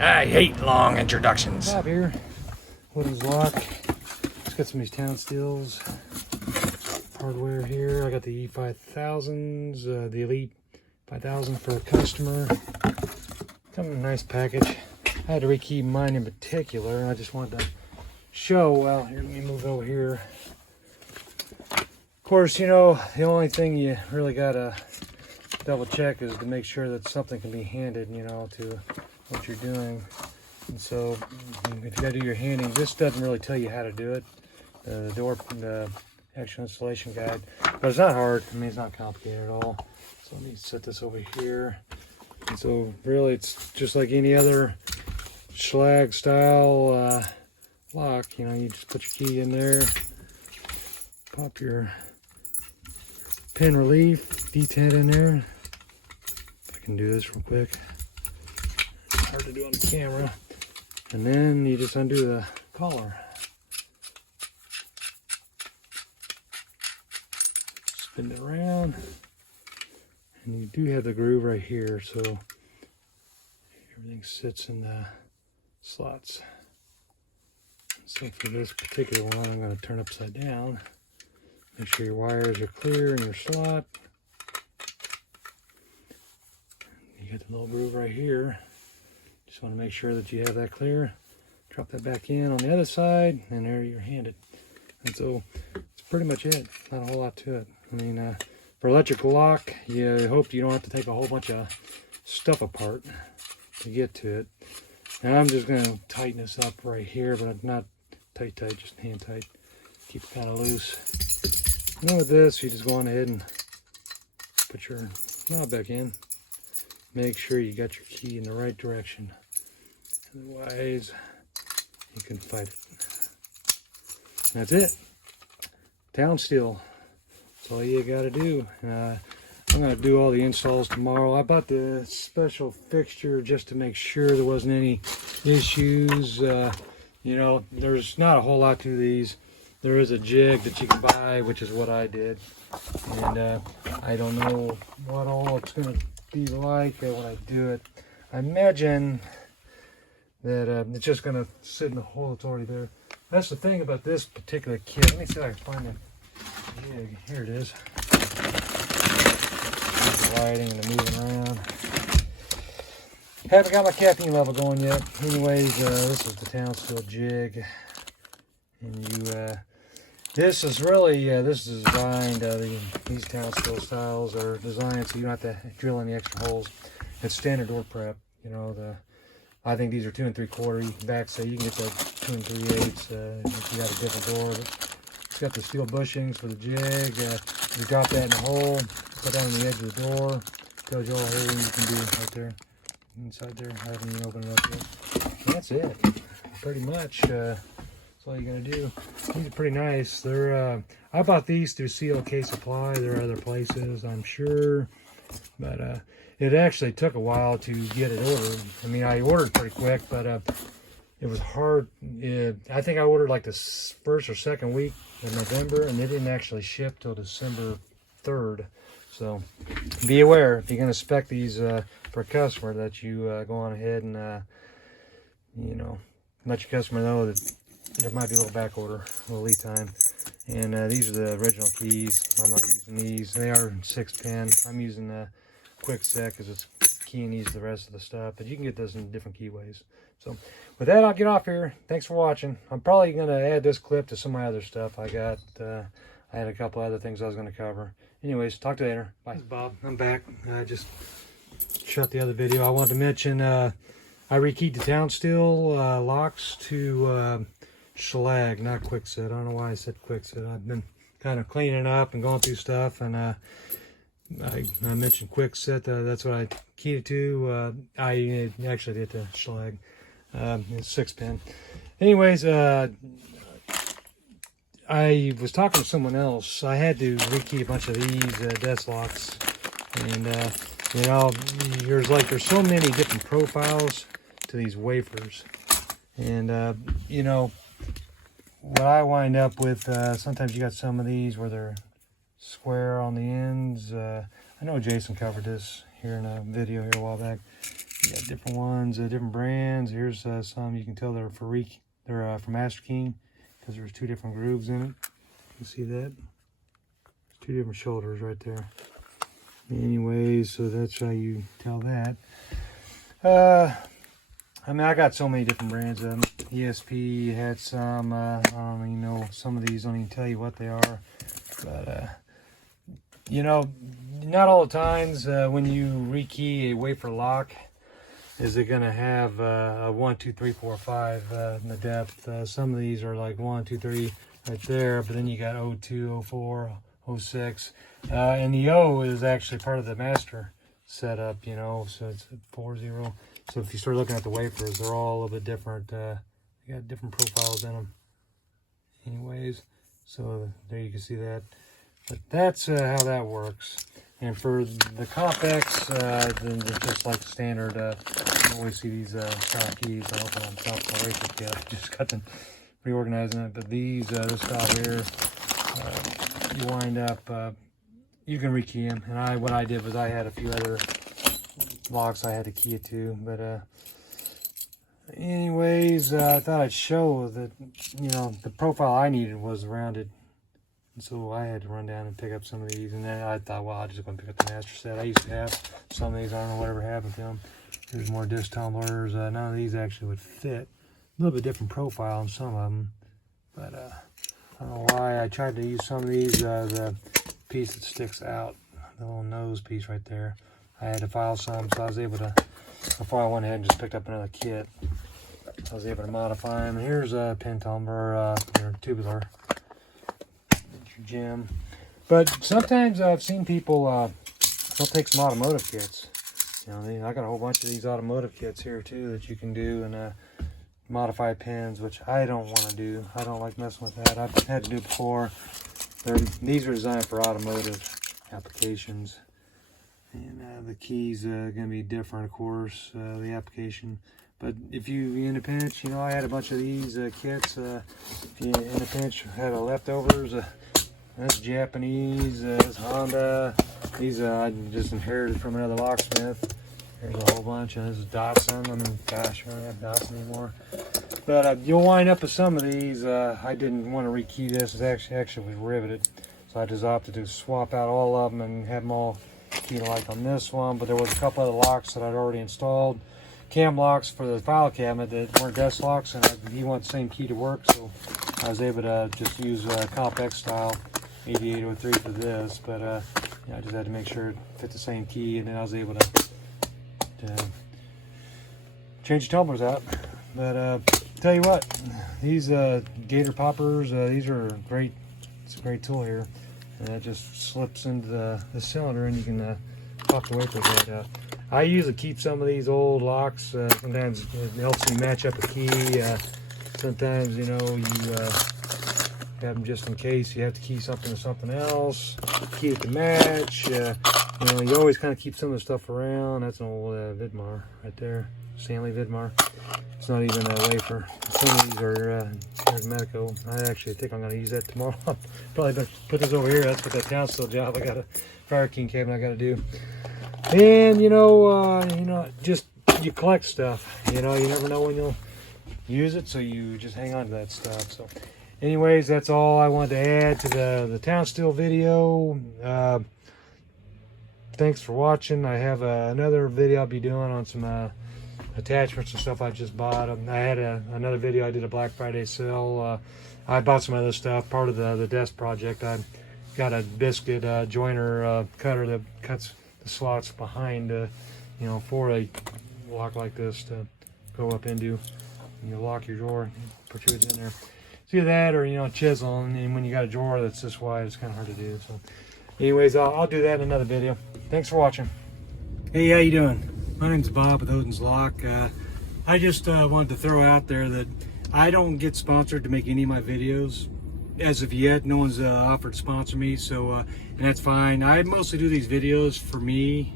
I hate long introductions. Bob here, Wooden's Lock. Just got some of these Townsteels hardware here. I got the E5000s, the Elite 5000 for a customer. Come in a nice package. I had to rekey mine in particular. I just wanted to show. Well, here, let me move over here. Of course, you know, the only thing you really gotta double check is to make sure that something can be handed, you know, to what you're doing. And so if you gotta do your handing, this doesn't really tell you how to do it. The actual installation guide, but it's not hard. I mean, it's not complicated at all. So let me set this over here. And so really it's just like any other schlag style lock. You know, you just put your key in there, pop your pin relief detent in there. If I can do this real quick. Hard to do on the camera. And then you just undo the collar. Spin it around. And you do have the groove right here, so everything sits in the slots. So for this particular one, I'm going to turn upside down. Make sure your wires are clear in your slot. You got the little groove right here. Just want to make sure that you have that clear. Drop that back in on the other side, and there you're handed. And so it's pretty much it. Not a whole lot to it. I mean, for electrical lock, you hope you don't have to take a whole bunch of stuff apart to get to it. And I'm just going to tighten this up right here, but not tight, just hand tight. Keep it kind of loose. And then with this, you just go on ahead and put your knob back in. Make sure you got your key in the right direction. Otherwise, you can fight it. That's it. Townsteel. That's all you got to do. I'm going to do all the installs tomorrow. I bought the special fixture just to make sure there wasn't any issues. You know, there's not a whole lot to these. There is a jig that you can buy, which is what I did. And I don't know what all it's going to be like when I do it. I imagine that it's just going to sit in the hole that's already there. That's the thing about this particular kit. Let me see if I can find the jig. Here it is. The lighting and the moving around. Haven't got my caffeine level going yet. Anyways, this is the Townsteel jig. And this is really, this is designed, these Townsteel styles are designed so you don't have to drill any extra holes. It's standard door prep, you know, I think these are 2 3/4. You can back say you can get the 2 3/8 if you got a different door. But it's got the steel bushings for the jig. You drop that in the hole, put that on the edge of the door. Tells you all everything you can do right there, inside there. I haven't even opened it up yet. And that's it, pretty much. That's all you're gonna do. These are pretty nice. They're I bought these through CLK Supply. There are other places, I'm sure, but it actually took a while to get it ordered. I mean, I ordered pretty quick, but it was hard. I think I ordered like the first or second week of November, and they didn't actually ship till December 3rd. So be aware if you're gonna spec these for a customer that you go on ahead and you know, let your customer know that there might be a little back order, a little lead time. And these are the original keys. I'm not using these. They are 6-pin. I'm using the quick set because it's keying these to the rest of the stuff. But you can get those in different keyways. So with that, I'll get off here. Thanks for watching. I'm probably going to add this clip to some of my other stuff I got. I had a couple other things I was going to cover. Anyways, talk to you later. Bye. This is Bob. I'm back. I just shut the other video. I wanted to mention I rekeyed the Townsteel locks to schlag, not quickset. I don't know why I said quickset. I've been kind of cleaning up and going through stuff, and I mentioned quickset. That's what I keyed it to. I actually did the schlag. It's 6-pin. Anyways, I was talking to someone else. I had to rekey a bunch of these desk locks, and you know, there's so many different profiles to these wafers, and you know, what I wind up with, sometimes you got some of these where they're square on the ends. I know Jason covered this here in a video here a while back. You got different ones, different brands. Here's some you can tell they're for Master King because there's 2 different grooves in it. You see that? There's 2 different shoulders right there. Anyways, so that's how you tell that. I mean, I got so many different brands of them. ESP had some. I don't even know. Some of these don't even tell you what they are. But you know, not all the times when you rekey a wafer lock is it going to have a 1, 2, 3, 4, 5 in the depth. Some of these are like 1, 2, 3 right there, but then you got 02, 04, 06. And the O is actually part of the master setup, you know, so it's 40. So if you start looking at the wafers, they're all a little bit different. They got different profiles in them. Anyways, so there you can see that. But that's how that works. And for the Compex, then just like the standard, you always see these style keys. I don't know on top of my wafer kit. I just got them reorganizing it. But these, this style here, you wind up, you can rekey them. And what I did was I had a few other locks I had to key it to. But anyways, I thought I'd show that, you know, the profile I needed was rounded. So I had to run down and pick up some of these, and then I thought, well, I'm just going to pick up the master set. I used to have some of these. I don't know whatever happened to them. There's more disc tumblers. None of these actually would fit. A little bit different profile on some of them, but I don't know why. I tried to use some of these. The piece that sticks out, the little nose piece right there, I had to file some, so I was able to, before I went ahead and just picked up another kit, I was able to modify them. Here's a pin tumbler, tubular. Gem. But sometimes I've seen people they'll take some automotive kits. You know, I got a whole bunch of these automotive kits here too that you can do and modify pins, which I don't want to do. I don't like messing with that. I've had to do before. These are designed for automotive applications, and the keys going to be different, of course, the application. But if you in a pinch, you know, I had a bunch of these kits. If you in a pinch had a leftovers. That's Japanese, that's Honda. These I just inherited from another locksmith. There's a whole bunch, and this is Datsun. I mean, gosh, I don't have Datsun anymore. But you'll wind up with some of these. I didn't want to rekey this. It actually was riveted. So I just opted to swap out all of them and have them all keyed like on this one. But there was a couple other locks that I'd already installed. Cam locks for the file cabinet that weren't desk locks, and he wanted the same key to work. So I was able to just use Compex style 8803 for this, but yeah, I just had to make sure it fit the same key, and then I was able to change the tumblers out. But tell you what, these gator poppers, these are great. It's a great tool here, and it just slips into the cylinder, and you can pop the wafers right out. I usually keep some of these old locks. Sometimes it helps you match up a key. Sometimes, you know, you have them just in case you have to key something to something else, key it to match. You know, you always kind of keep some of the stuff around. That's an old Vidmar right there, Stanley Vidmar. It's not even a wafer. Some of these are Medico. I actually think I'm going to use that tomorrow. Probably better put this over here. That's what that Townsteel job. I got a Fire King cabinet I got to do. And you know, just you collect stuff. You know, you never know when you'll use it, so you just hang on to that stuff. So. Anyways, that's all I wanted to add to the Townsteel video. Thanks for watching. I have another video I'll be doing on some attachments and stuff I just bought. I had another video I did a Black Friday sale. I bought some other stuff, part of the desk project. I got a biscuit joiner cutter that cuts the slots behind, you know, for a lock like this to go up into. And you lock your drawer, put yours in there. See that, or, you know, chisel, and when you got a drawer that's this wide, it's kind of hard to do. So anyways, I'll do that in another video. Thanks for watching. Hey, how you doing? My name's Bob with Odin's Lock. I just wanted to throw out there that I don't get sponsored to make any of my videos. As of yet, no one's offered to sponsor me, so and that's fine. I mostly do these videos for me,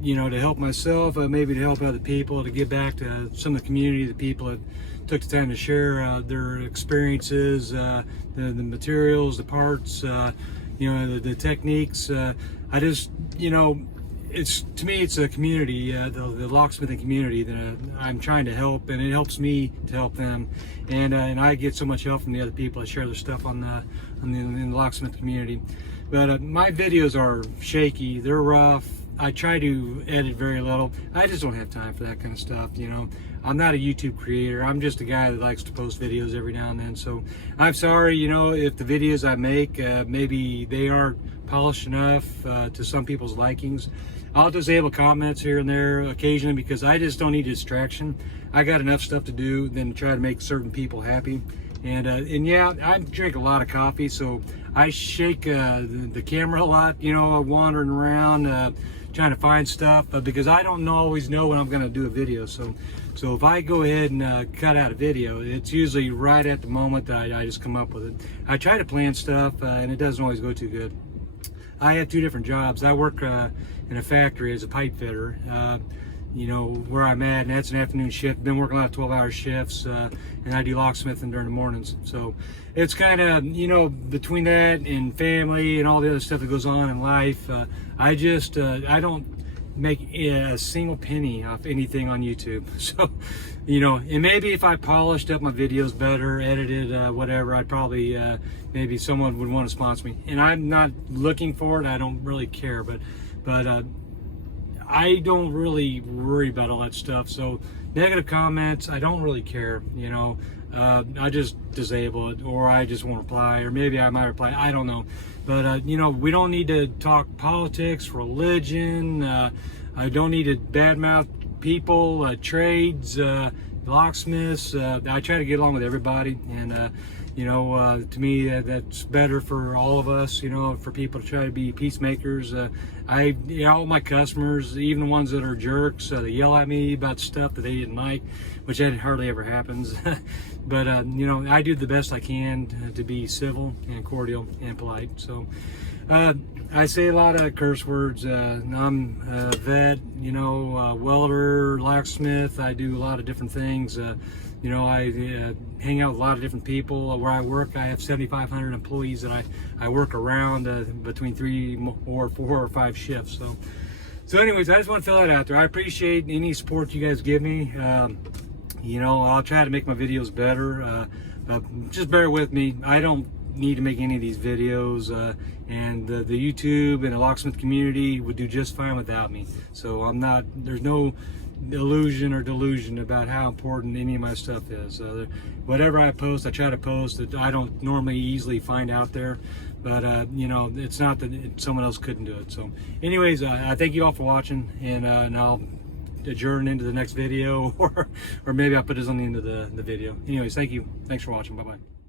you know, to help myself, maybe to help other people, to give back to some of the community, the people that took the time to share their experiences, the materials, the parts, you know, the techniques. I just, you know, it's, to me, it's a community, the locksmithing community that I'm trying to help, and it helps me to help them, and I get so much help from the other people that share their stuff in the locksmith community. But my videos are shaky, they're rough. I try to edit very little. I just don't have time for that kind of stuff, you know. I'm not a YouTube creator. I'm just a guy that likes to post videos every now and then. So I'm sorry, you know, if the videos I make, maybe they aren't polished enough to some people's likings. I'll disable comments here and there occasionally because I just don't need a distraction. I got enough stuff to do than try to make certain people happy. And yeah, I drink a lot of coffee, so I shake the camera a lot, you know, wandering around, trying to find stuff, because I don't always know when I'm going to do a video. So if I go ahead and cut out a video, it's usually right at the moment that I just come up with it. I try to plan stuff, and it doesn't always go too good. I have two different jobs. I work in a factory as a pipe fitter, you know, where I'm at, and that's an afternoon shift. Been working a lot of 12-hour shifts, and I do locksmithing during the mornings. So it's kind of, you know, between that and family and all the other stuff that goes on in life, I don't make a single penny off anything on YouTube. So, you know, and maybe if I polished up my videos better, edited, whatever, I'd probably, maybe someone would want to sponsor me. And I'm not looking for it. I don't really care, but I don't really worry about all that stuff. So negative comments, I don't really care, you know. I just disable it, or I just won't reply, or maybe I might reply, I don't know. But you know, we don't need to talk politics, religion. I don't need to badmouth people, trades, locksmiths. I try to get along with everybody, and you know, to me, that's better for all of us, you know, for people to try to be peacemakers. You know, all my customers, even the ones that are jerks, they yell at me about stuff that they didn't like, which that hardly ever happens. But, you know, I do the best I can to be civil and cordial and polite. So I say a lot of curse words. I'm a vet, you know, welder, locksmith. I do a lot of different things. You know, I hang out with a lot of different people. Where I work, I have 7,500 employees that I work around between 3 or 4 or 5 shifts. So anyways, I just want to throw that out there. I appreciate any support you guys give me. You know, I'll try to make my videos better. Just bear with me. I don't need to make any of these videos, and the YouTube and the locksmith community would do just fine without me. So there's no illusion or delusion about how important any of my stuff is. Whatever I post, I try to post that I don't normally easily find out there, but you know, it's not that someone else couldn't do it. So anyways, I thank you all for watching, and I'll adjourn into the next video, or maybe I'll put this on the end of the video. Anyways, thank you. Thanks for watching. Bye bye.